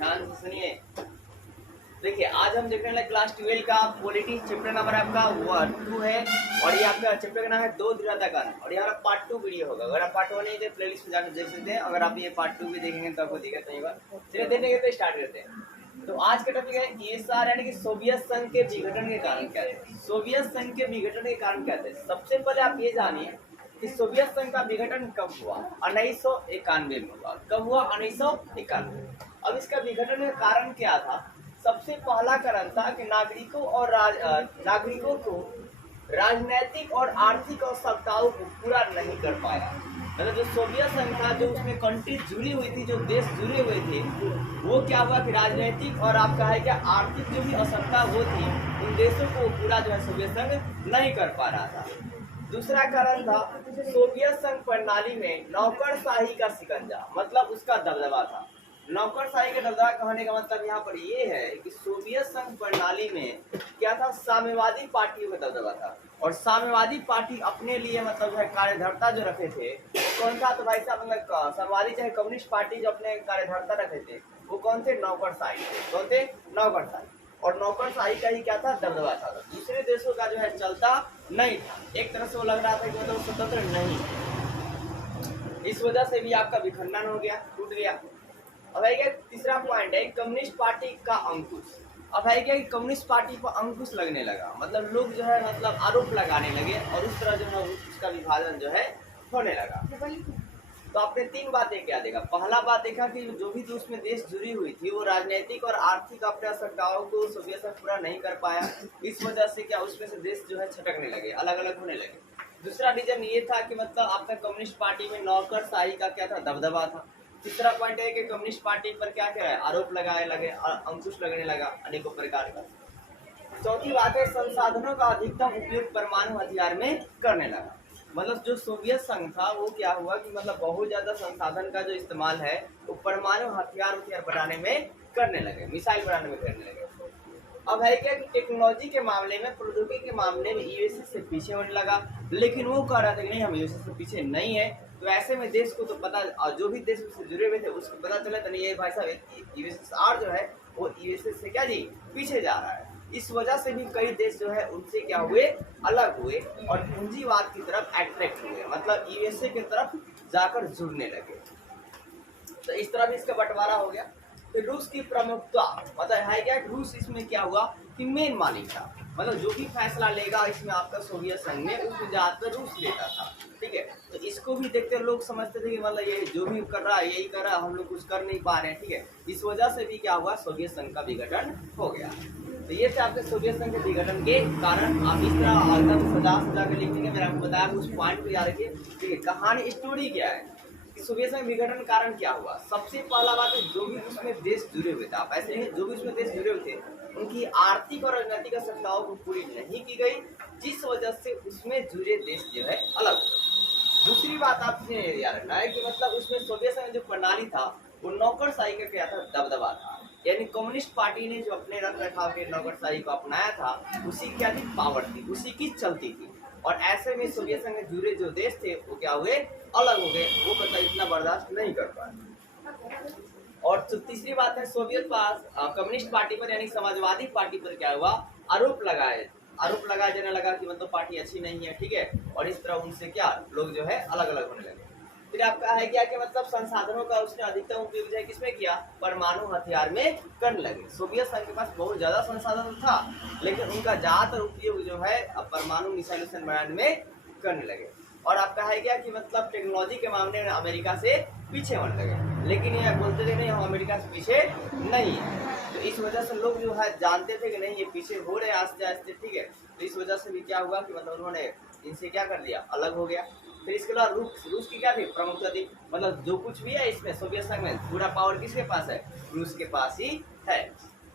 ध्यान से सुनिए। देखिए आज हम देखने वाले क्लास 12 का पॉलिटी चैप्टर नंबर आपका 2 है और ये आपका चैप्टर का नाम है दो दृढ़ताकरण और यहाँ पार्ट 2 वीडियो होगा। अगर आप पार्ट 1 नहीं थे प्लेलिस्ट में जाकर देख सकते हैं। अगर आप ये पार्ट 2 भी देखेंगे तो आपको दिक्कत नहीं होगा। चलिए देखने तो स्टार्ट करते हैं। तो आज का टॉपिक है ईएसआर यानी कि सोवियत संघ के विघटन के कारण क्या थे। सोवियत संघ के विघटन के कारण क्या थे। सबसे पहले आप ये जानिए कि सोवियत संघ का विघटन कब हुआ। 1991 में हुआ। कब हुआ? 1991। अब इसका विघटन का कारण क्या था? सबसे पहला कारण था कि नागरिकों को राजनीतिक और आर्थिक आवश्यकताओं को पूरा नहीं कर पाया। मतलब जो सोवियत संघ था, जो उसमें कंट्रीज जुड़ी हुई थी, जो देश जुड़े हुए थे, वो क्या हुआ कि राजनीतिक और आपका है क्या आर्थिक जो भी आवश्यकता वो थी, उन देशों को पूरा जो है सोवियत संघ नहीं कर पा रहा था। दूसरा कारण था सोवियत संघ प्रणाली में नौकरशाही का शिकंजा, मतलब उसका दबदबा था। नौकरशाही का दबदबा कहने का मतलब यहाँ पर ये है कि सोवियत संघ प्रणाली में क्या था, साम्यवादी पार्टियों का दबदबा था। और साम्यवादी पार्टी अपने लिए मतलब है कार्यधर्ता जो रखे थे वो कौन था? तो भाई साहब मतलब साम्यवादी चाहे कम्युनिस्ट पार्टी जो अपने कार्यधर्ता रखे थे वो कौन थे? नौकरशाही थे। कौन थे? नौकरशाही। और नौकरशाही का ही क्या था? दबदबा था। दूसरे देशों का जो है चलता नहीं था। एक तरह से वो लग रहा था कि मतलब स्वतंत्र नहीं है। इस वजह से भी आपका विखंडन हो गया, टूट गया। अब है क्या तीसरा पॉइंट है कम्युनिस्ट पार्टी का अंकुश। अब है क्या कि कम्युनिस्ट पार्टी पर अंकुश लगने लगा, मतलब लोग जो है मतलब आरोप लगाने लगे और उस तरह जो है उसका विभाजन जो है होने लगा। तो आपने तीन बातें क्या देखा। पहला बात देखा कि जो भी उसमें देश जुड़ी हुई थी वो राजनीतिक और आर्थिक अपने आवश्यकताओं को सोवियत संघ पूरा नहीं कर पाया। इस वजह से क्या उसमें से देश जो है छटकने लगे, अलग अलग होने लगे। दूसरा रीजन ये था कि मतलब आपका कम्युनिस्ट पार्टी में नौकरशाही का क्या था? दबदबा था। तीसरा पॉइंट है कि कम्युनिस्ट पार्टी पर क्या क्या है? आरोप लगाए लगे, अंकुश लगने लगा अनेकों प्रकार का। चौथी बात है संसाधनों का अधिकतम उपयोग परमाणु हथियार में करने लगा। मतलब जो सोवियत संघ था वो क्या हुआ कि मतलब बहुत ज्यादा संसाधन का जो इस्तेमाल है वो परमाणु हथियार बनाने में करने लगे, मिसाइल बनाने में करने लगे। अब है क्या कि टेक्नोलॉजी के मामले में, प्रौद्योगिकी के मामले में यूएसए से पीछे होने लगा। लेकिन वो कह रहा था कि नहीं, हम यूएसए से पीछे नहीं है। तो ऐसे में देश को तो पता, जो भी देश से जुड़े हुए थे उसको पता चला तो नहीं ये भाई साहब यूएसएसआर जो है वो यूएसए से क्या जी पीछे जा रहा है। इस वजह से भी कई देश जो है उनसे क्या हुए, अलग हुए और पूंजीवाद की तरफ अट्रैक्ट हुए, मतलब यूएसए की तरफ जाकर जुड़ने लगे। तो इस तरह भी इसका बंटवारा हो गया। फिर रूस की प्रमुखता, मतलब है क्या रूस इसमें क्या हुआ कि मेन मालिक था, मतलब जो भी फैसला लेगा इसमें आपका सोवियत संघ में उसमें ज्यादातर रूस लेता था। ठीक है, तो इसको भी देखते लोग समझते थे कि मतलब ये जो भी कर रहा है यही कर रहा है, हम लोग कुछ कर नहीं पा रहे हैं। ठीक है, इस वजह से भी क्या हुआ, सोवियत संघ का विघटन हो गया। तो ये थे आपके सोवियत संघ के विघटन के कारण। आप इस तरह एकदम सजा के लिखेंगे, मैंने आपको बताया उस पॉइंट को याद रखिए। ठीक है, कहानी स्टोरी क्या है, सोवियत संघ विघटन कारण क्या हुआ। सबसे पहला बात है जो भी उसमें देश जुड़े हुए थे, आप ऐसे नहीं, जो भी उसमें देश जुड़े हुए थे उनकी आर्थिक और राजनीतिक आवश्यकताओं को पूरी नहीं की गई, जिस वजह से उसमें जुड़े देश जो है अलग हुए। दूसरी बात आपने याद रखना है कि मतलब उसमें सोवियत संघ जो प्रणाली था वो नौकरशाही का क्या था? दबदबा था। यानी कम्युनिस्ट पार्टी ने जो अपने रख रखाव के नौकरशाही को अपनाया था उसी क्या थी? पावर थी, उसी की चलती थी। और ऐसे में सोवियत संघ में जुड़े जो देश थे वो क्या हुए? अलग हो गए। वो मतलब इतना बर्दाश्त नहीं कर पाए। और तो तीसरी बात है सोवियत पास कम्युनिस्ट पार्टी पर यानी समाजवादी पार्टी पर क्या हुआ? आरोप लगाया जाने लगा कि मतलब पार्टी अच्छी नहीं है। ठीक है, और इस तरह उनसे क्या लोग जो है अलग अलग होने लगे। फिर आपका है क्या कि मतलब संसाधनों का उसने अधिकतम उपयोग जो है किसमें किया? परमाणु हथियार में करने लगे। सोवियत संघ के पास बहुत ज्यादा संसाधन था लेकिन उनका ज्यादातर उपयोग जो है परमाणु मिसाइल बनाने में करने लगे। और आपका है क्या कि मतलब टेक्नोलॉजी के मामले में अमेरिका से पीछे होने लगे। लेकिन ये बोलते थे नहीं, हम अमेरिका से पीछे नहीं है। तो इस वजह से लोग जो है जानते थे कि नहीं ये पीछे हो रहे आस्ते आस्ते। ठीक है, तो इस वजह से भी क्या हुआ कि मतलब उन्होंने इनसे क्या कर दिया? अलग हो गया। फिर इसके बाद रूस की क्या थी? प्रमुखता थी। मतलब जो कुछ भी है इसमें सोवियत संघ में पूरा पावर किसके पास है? रूस के पास ही है।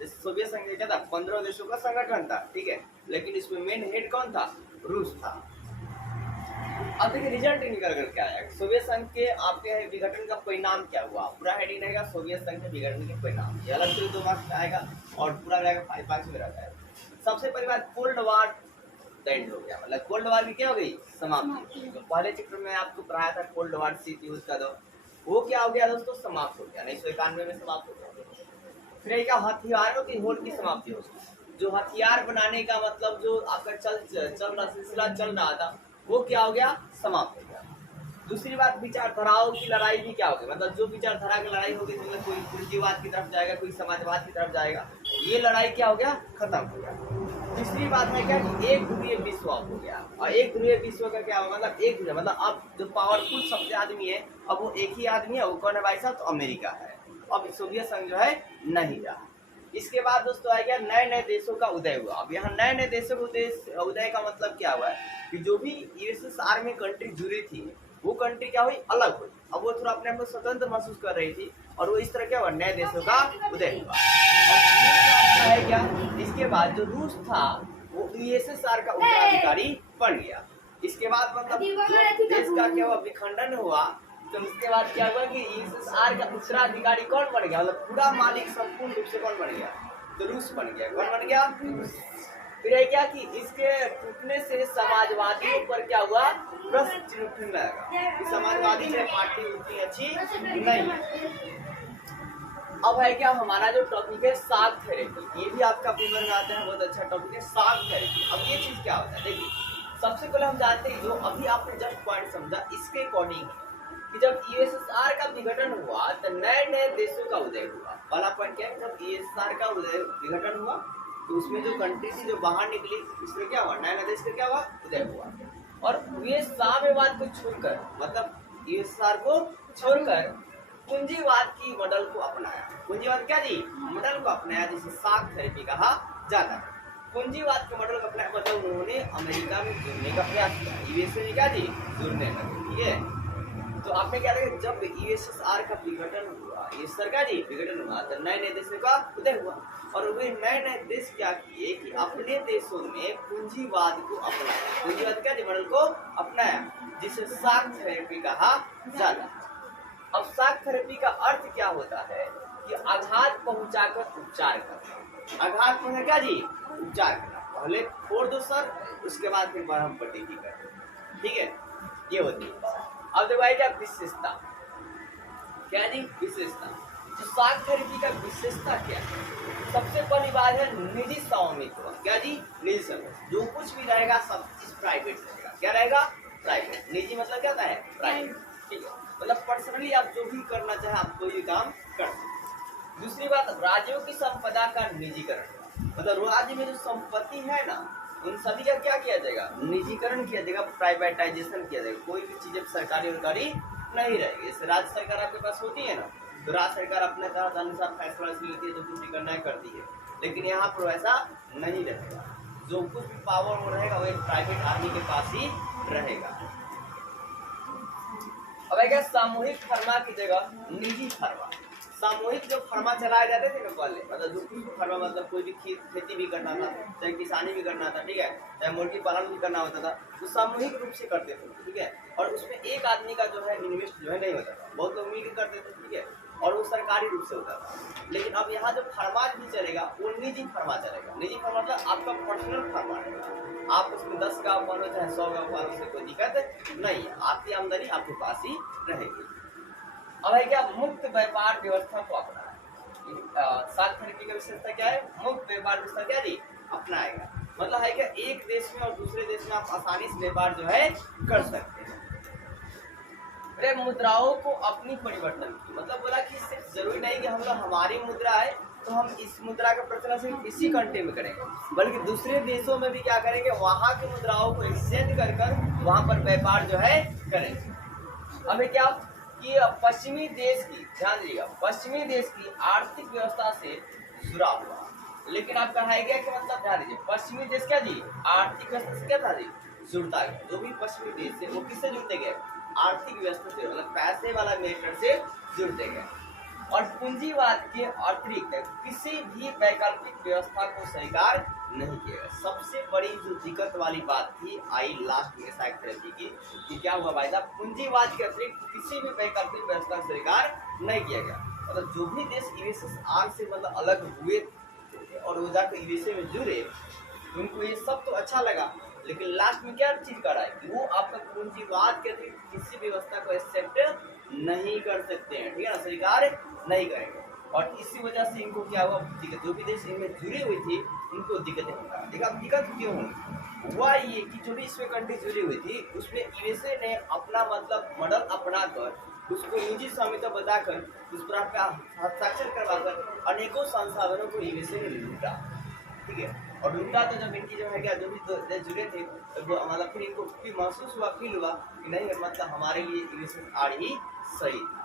सोवियत संघ क्या था? 15 देशों का संगठन था। ठीक है, लेकिन इसमें मेन हेड कौन था? रूस था। अब देखिए रिजल्ट निकल कर क्या आया, सोवियत संघ के आपके विघटन का परिणाम क्या हुआ। पूरा हेडिंग रहेगा सोवियत संघ के विघटन के परिणाम, ये अलग से 2 मार्क्स में आएगा और पूरा रहेगा 5 मार्क्स में रहता है। सबसे पहली बात, कोल्ड वार एंड हो गया, मतलब कोल्ड वार की क्या हो गई? समाप्ति। तो पहले चैप्टर में आपको पढ़ाया था कोल्ड वार यूज का, दो वो क्या हो गया दोस्तों? समाप्त हो गया। 1991 में समाप्त हो गया। फिर क्या हथियारों की होड़ की समाप्ति होगी। जो हथियार बनाने का मतलब जो आपका सिलसिला चल रहा था वो क्या हो गया, समाप्त हो गया। दूसरी बात, विचारधाराओं की लड़ाई भी क्या होगी, मतलब जो विचारधारा की लड़ाई होगी, मतलब कोई पूंजीवाद की तरफ जाएगा, कोई समाजवाद की तरफ जाएगा, ये लड़ाई क्या हो गया, खत्म हो गया। तीसरी बात है क्या कि एक ध्रुवीय विश्व हो गया। और एक ध्रुवीय विश्व का क्या होगा, मतलब एक ध्रुवीय मतलब अब जो पावरफुल सबसे आदमी है अब वो एक ही आदमी है, वो कौन है भाई साहब, तो अमेरिका है। अब सोवियत संघ जो है नहीं रहा। इसके बाद दोस्तों आ गया नए नए देशों का उदय हुआ। अब यहाँ नए नए देशों का उदय का मतलब क्या हुआ है कि जो भी यूएसएसआर में कंट्री जुड़ी थी वो कंट्री क्या हुई, अलग हुई। अब वो थोड़ा अपने आप को स्वतंत्र महसूस कर रही थी और वो इस तरह क्या हुआ, नए देशों का उदय हुआ। और है क्या, इसके बाद जो रूस था वो यूएसएसआर का उत्तराधिकारी बन गया। इसके बाद मतलब जो देश का क्या हुआ, विखंडन हुआ, तो उसके बाद क्या हुआ कि यूएसएसआर का उत्तराधिकारी कौन बन गया, मतलब पूरा मालिक संपूर्ण रूप से कौन बन गया, तो रूस बन गया। कौन बन गया, रूस। फिर है क्या कि इसके टूटने से समाजवादियों पर क्या हुआ, प्रश्न चिन्ह उठने लगा कि समाजवादी जो पार्टी उतनी अच्छी नहीं है। अब है क्या, हमारा जो टॉपिक है शाक थेरेपी, ये भी आपका पेपर में आता है, बहुत अच्छा टॉपिक है शाक थेरेपी। अब ये चीज क्या होता है, देखिए सबसे पहले हम जानते हैं जो अभी आपने जस्ट पॉइंट समझा इसके अकॉर्डिंग कि जब यूएसएसआर का विघटन हुआ तो नए नए देशों का उदय हुआ। पहला पॉइंट क्या है, जब यूएसएसआर का विघटन हुआ तो उसमें जो कंट्री थी जो बाहर निकली, इसमें क्या हुआ, नए नए देश का क्या हुआ, उदय हुआ। और यूएसएसआर को छोड़कर, मतलब यूएसएसआर को छोड़कर पूंजीवाद की मॉडल को अपनाया। पूंजीवाद क्या जी, मॉडल को अपनाया, जिसे शाक थेरेपी कहा जाता है। पूंजीवाद के मॉडल को अपनाया मतलब उन्होंने अमेरिका में जुड़ने का प्रयास किया, यूएसए में क्या जी, जुड़ने लगे। ठीक है, तो आपने क्या देखा, जब यूएसएसआर का विघटन हुआ, यूएसएसआर का जी विघटन हुआ तो नए नए देशों का उदय हुआ। और वे नए नए देश क्या किए कि अपने देशों में पूंजीवाद को अपनाया। पूंजीवाद क्या जी, मॉडल को अपनाया, जिसे शाक थेरेपी कहा जाता है। अब शाक थेरेपी का अर्थ क्या होता है कि आघात पहुंचाकर उपचार करना। आघात पहुंचा क्या जी, उपचार करना। पहले छोड़ दो सर, उसके बाद फिर हम पट्टी करते। ठीक है, ये होती है। अब देखो क्या विशेषता, क्या जी, विशेषता। तो शाक थेरेपी का विशेषता क्या है, सबसे पहली बात है निजी स्वामित्व। क्या जी, निजी स्वामित्व। जो कुछ भी रहेगा सब चीज प्राइवेट रहेगा। क्या रहेगा, प्राइवेट। निजी मतलब क्या होता है, प्राइवेट। ठीक है, मतलब पर्सनली आप जो भी करना चाहे आप कोई भी काम कर सकते। दूसरी बात, राज्यों की संपदा का निजीकरण, मतलब राज्य में जो संपत्ति है ना उन सभी का क्या किया जाएगा, निजीकरण किया जाएगा, प्राइवेटाइजेशन किया जाएगा। कोई भी चीजें सरकारी नहीं रहेगी। जैसे राज्य सरकार आपके पास होती है ना, तो राज्य सरकार अपने तहत अनुसार फैसला लेती है, जो कुछ भी करना है करती है। लेकिन यहाँ पर वैसा नहीं रहेगा। जो कुछ भी पावर वो रहेगा वो एक प्राइवेट आदमी के पास ही रहेगा। अब है क्या, सामूहिक फर्मा की जगह निजी फर्मा। सामूहिक जो फर्मा चलाए जाते थे ना पहले, मतलब जो कुछ फर्मा, मतलब कोई भी खेती भी करना था, चाहे किसानी भी करना था, ठीक है, चाहे मुर्गी पालन भी करना होता था, तो सामूहिक रूप से करते थे। ठीक है, और उसमें एक आदमी का जो है इन्वेस्ट जो है नहीं होता था, बहुत लोग मिलकर करते थे। ठीक है, और वो सरकारी रूप से होता था। लेकिन अब यहाँ जो फर्मा भी चलेगा वो निजी फर्मा चलेगा। निजी फर्मा मतलब आपका पर्सनल फर्मा रहेगा। आप उसमें 10 का पालो चाहे 100 का पालो, से कोई दिक्कत नहीं है। आपकी आमदनी आपके पास ही रहेगी। अब है क्या, मुक्त व्यापार व्यवस्था को अपनाना। शाक थेरेपी का विशेषता क्या है, मुक्त व्यापार व्यवस्था क्या जी, अपनाएगा। मतलब है क्या, एक देश में और दूसरे देश में आप आसानी से व्यापार जो है कर सकते हैं। मुद्राओं को अपनी परिवर्तन की, मतलब बोला कि सिर्फ जरूरी नहीं कि हम लोग हमारी मुद्रा है तो हम इस मुद्रा का प्रचलन सिर्फ इसी कंट्री में करेंगे, बल्कि दूसरे देशों में भी क्या करेंगे, वहां की मुद्राओं को एक्सचेंज कर वहां पर व्यापार जो है करेंगे। अब क्या कि पश्चिमी देश की, ध्यान दीजिएगा, पश्चिमी देश की आर्थिक व्यवस्था से जुड़ा हुआ। लेकिन आपका है क्या कि मतलब ध्यान दीजिए, पश्चिमी देश क्या जी, आर्थिक व्यवस्था से क्या था जी, जुड़ता गया। जो भी पश्चिमी देश है वो किससे जुड़ते गए, आर्थिक व्यवस्था से, मतलब पैसे वाला मेथड से जुड़ते गए। और पूंजीवाद के अतिरिक्त किसी भी वैकल्पिक व्यवस्था को स्वीकार नहीं किया। सबसे बड़ी जो दिक्कत वाली बात थी आई लास्ट में शाक थेरेपी की, कि क्या हुआ भाई साहब, पूंजीवाद के अतिरिक्त किसी भी वैकल्पिक व्यवस्था को स्वीकार नहीं किया गया। मतलब जो भी देश यूएसएसआर से मतलब अलग हुए और वो जाकर यूएसए में जुड़े, उनको ये सब तो अच्छा लगा, लेकिन लास्ट में क्या चीज कर रहा है कि वो आपका पूंजीवाद के अतिरिक्त किसी व्यवस्था को एक्सेप्ट नहीं कर सकते हैं। ठीक है ना, स्वीकार नहीं करेंगे। और इसी वजह से इनको क्या हुआ दिक्कत, जो भी देश इनमें जुड़ी हुई थी उनको दिक्कतें होगा। देखा दिक्कत क्यों हुई, हुआ ये कि जो भी इसमें कंट्री जुड़ी हुई थी उसमें यूएसए ने अपना मतलब मॉडल अपना कर उसको निजी स्वामित्व बताकर उस पर आपका हस्ताक्षर करवाकर अनेकों संसाधनों को यूएसए ने लूटा, ठीक है। और लूटा तो जब इनकी जो है क्या जो भी देश जुड़े थे तो मतलब फिर इनको भी महसूस हुआ फील हुआ कि नहीं मतलब हमारे लिए यूएसए आज ही सही था।